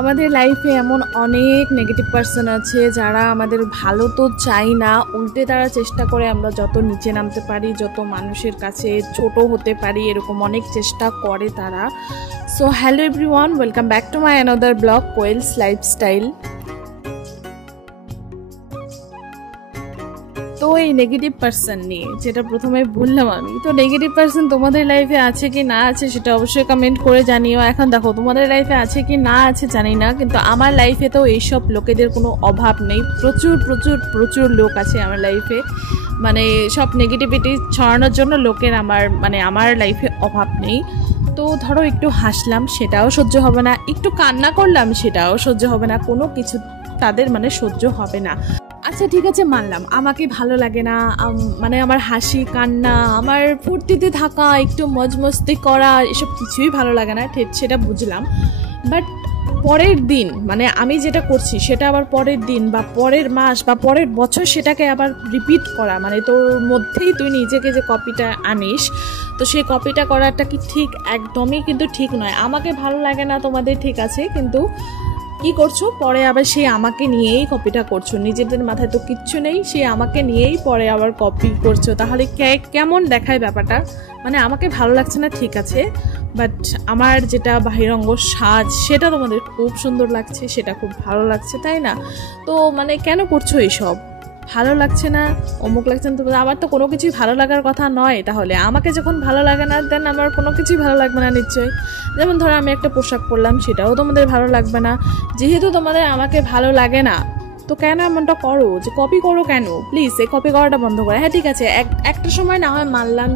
আমাদের লাইফে এমন অনেক নেগেটিভ পার্সন আছে যারা আমাদের ভালো তো চাই না, উল্টে তারা চেষ্টা করে আমরা যত নিচে নামতে পারি, যত মানুষের কাছে ছোট হতে পারি, এরকম অনেক চেষ্টা করে তারা। So hello everyone, welcome back to my another blog Koel's lifestyle. তো এই নেগেটিভ পার্সন নিয়ে যেটা প্রথমে বললাম আমি, তো নেগেটিভ পার্সন তোমাদের লাইফে আছে কি না আছে সেটা অবশ্যই কমেন্ট করে জানিও। এখন দেখো, তোমাদের লাইফে আছে কি না আছে জানি না, কিন্তু আমার লাইফে তো এইসব লোকেদের কোনো অভাব নেই। প্রচুর প্রচুর প্রচুর লোক আছে আমার লাইফে, মানে সব নেগেটিভিটি ছড়ানোর জন্য লোকের আমার লাইফে অভাব নেই। তো ধরো একটু হাসলাম সেটাও সহ্য হবে না, একটু কান্না করলাম সেটাও সহ্য হবে না, কোনো কিছু তাদের সহ্য হবে না। আচ্ছা ঠিক আছে, মানলাম আমাকে ভালো লাগে না, আমার হাসি কান্না, আমার ফুর্তিতে থাকা, একটু মজমস্তি করা, এসব কিছুই ভালো লাগে না, ঠিক সেটা বুঝলাম। বাট পরের দিন আমি যেটা করছি সেটা আবার পরের দিন বা পরের মাস বা পরের বছর সেটাকে আবার রিপিট করা, তোর মধ্যেই তুই নিজেকে যে কপিটা আনিস, তো সেই কপিটা করাটা কি ঠিক? একদমই কিন্তু ঠিক নয়। আমাকে ভালো লাগে না তোমাদের, ঠিক আছে, কিন্তু কি করছো পরে আবার সেই আমাকে নিয়েই কপিটা করছো, নিজেদের মাথায় তো কিচ্ছু নেই, সেই আমাকে নিয়েই পরে আবার কপি করছো। তাহলে কেমন দেখায় ব্যাপারটা? আমাকে ভালো লাগছে না ঠিক আছে, বাট আমার যেটা বাহিরঙ্গ সাজ সেটা তোমাদের খুব সুন্দর লাগছে, সেটা খুব ভালো লাগছে, তাই না? তো কেন করছো এইসব? ভালো লাগছে না, অমুক লাগছে না, তো আমার তো কোনো কিছুই ভালো লাগার কথা নয়। তাহলে আমাকে যখন ভালো লাগে না, দেন আমার কোনো কিছুই ভালো লাগবে না নিশ্চয়ই। যেমন ধরো আমি একটা পোশাক পরলাম, সেটাও তোমাদের ভালো লাগবে না। যেহেতু তোমাদের আমাকে ভালো লাগে না, তো কেন এমনটা করো যে কপি করো? কেন? প্লিজ এই কপি করাটা বন্ধ করে। হ্যাঁ ঠিক আছে, একটা সময় না হয় মানলাম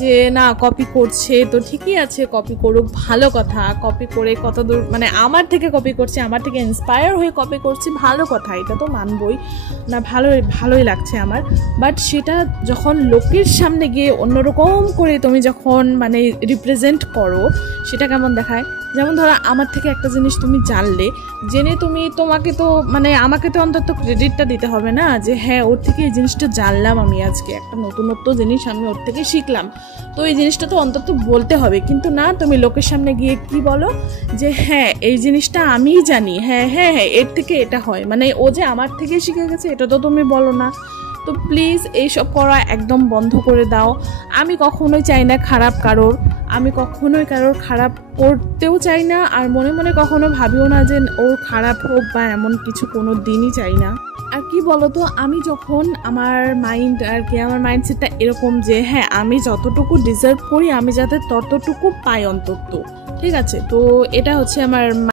যে না কপি করছে, তো ঠিকই আছে, কপি করুক, ভালো কথা। কপি করে কতদূর আমার থেকে কপি করছে, আমার থেকে ইন্সপায়ার হয়ে কপি করছে, ভালো কথা, এটা তো মানবই না, ভালোই লাগছে আমার। বাট সেটা যখন লোকের সামনে গিয়ে অন্যরকম করে তুমি যখন রিপ্রেজেন্ট করো, সেটা কেমন দেখায়? যেমন ধরো আমার থেকে একটা জিনিস তুমি জানলে, জেনে তোমাকে তো আমাকে তো অন্তত ক্রেডিটটা দিতে হবে না, যে হ্যাঁ ওর থেকে এই জিনিসটা জানলাম, আমি আজকে একটা নতুনত্ব জিনিস আমি ওর থেকে শিখলাম, তো এই জিনিসটা তো অন্তত বলতে হবে। কিন্তু না, তুমি লোকের সামনে গিয়ে কি বলো যে হ্যাঁ এই জিনিসটা আমিই জানি, হ্যাঁ হ্যাঁ হ্যাঁ এর থেকে এটা হয়, ও যে আমার থেকে শিখে গেছে এটা তো তুমি বলো না। তো প্লিজ এইসব করা একদম বন্ধ করে দাও। আমি কখনোই চাই না খারাপ কারোর, আমি কখনোই কারোর খারাপ করতেও চাই না, আর মনে মনে কখনো ভাবিও না যে ওর খারাপ হোক বা এমন কিছু কোনো দিনই চাই না। আর কি বলতো, আমি যখন আমার মাইন্ডসেটটা এরকম যে হ্যাঁ আমি যতটুকু ডিজার্ভ করি আমি যাতে ততটুকু পাই অন্তত, ঠিক আছে, তো এটা হচ্ছে আমার